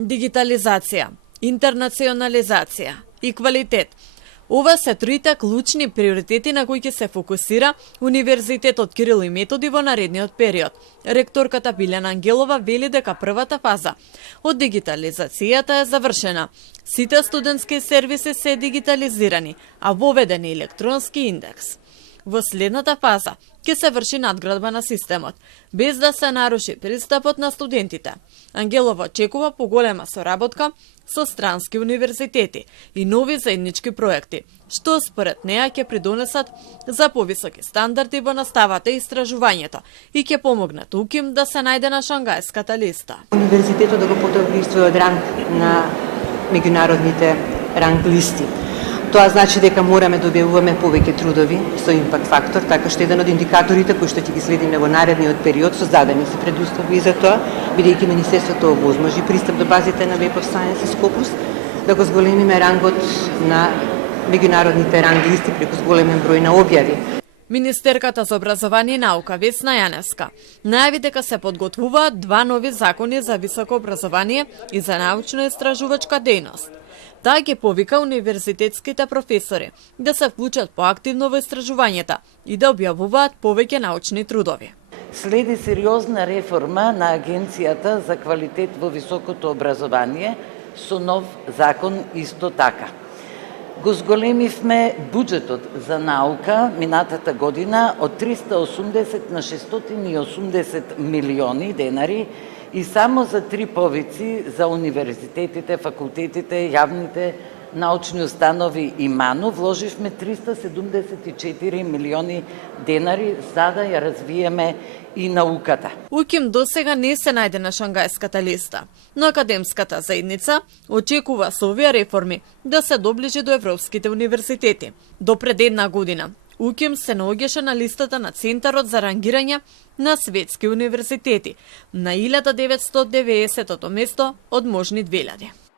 Дигитализација, интернационализација и квалитет. Ова се трите клучни приоритети на кои ќе се фокусира Универзитетот Кирил и Методи во наредниот период. Ректорката Билјана Ангелова вели дека првата фаза од дигитализацијата е завршена. Сите студентски сервиси се дигитализирани, а воведен е електронски индекс. Во следната фаза ќе се врши надградба на системот, без да се наруши пристапот на студентите. Ангелова очекува поголема соработка со странски универзитети и нови заеднички проекти, што според неа ќе придонесат за повисоки стандарди во наставата и истражувањето и ќе помогнат УКИМ да се најде на Шангајската листа. Универзитетот да го подобри својот ранг на меѓународните ранг листи. Тоа значи дека мораме да објавуваме повеќе трудови со импакт фактор, така што еден од индикаторите кои што ќе ги следиме во наредниот период, создадени се предуслови за тоа, бидејќи Министерството овозможи пристап до базите на Web of Science и Scopus, да го зголемиме рангот на меѓународните ранг листи преку зголемен број на објави. Министерката за образование и наука Весна Јаневска најави дека се подготвуваат 2 нови закони за високо образование и за научно-истражувачка дејност. Таа ги повика универзитетските професори да се вклучат поактивно во истражувањата и да објавуваат повеќе научни трудови. Следи сериозна реформа на Агенцијата за квалитет во високото образование со нов закон исто така. Го зголемивме буџетот за наука минатата година од 380 на 680 милиони денари и само за 3 повици за универзитетите, факултетите, јавните научни установи и МАНУ вложивме 374 милиони денари за да ја развиеме и науката. УКИМ досега не се најде на Шангајската листа, но академската заедница очекува со овие реформи да се доближи до европските универзитети. До пред 1 година УКИМ се наоѓаше на листата на Центарот за рангирање на светски универзитети на 1990-то место од можни 2000.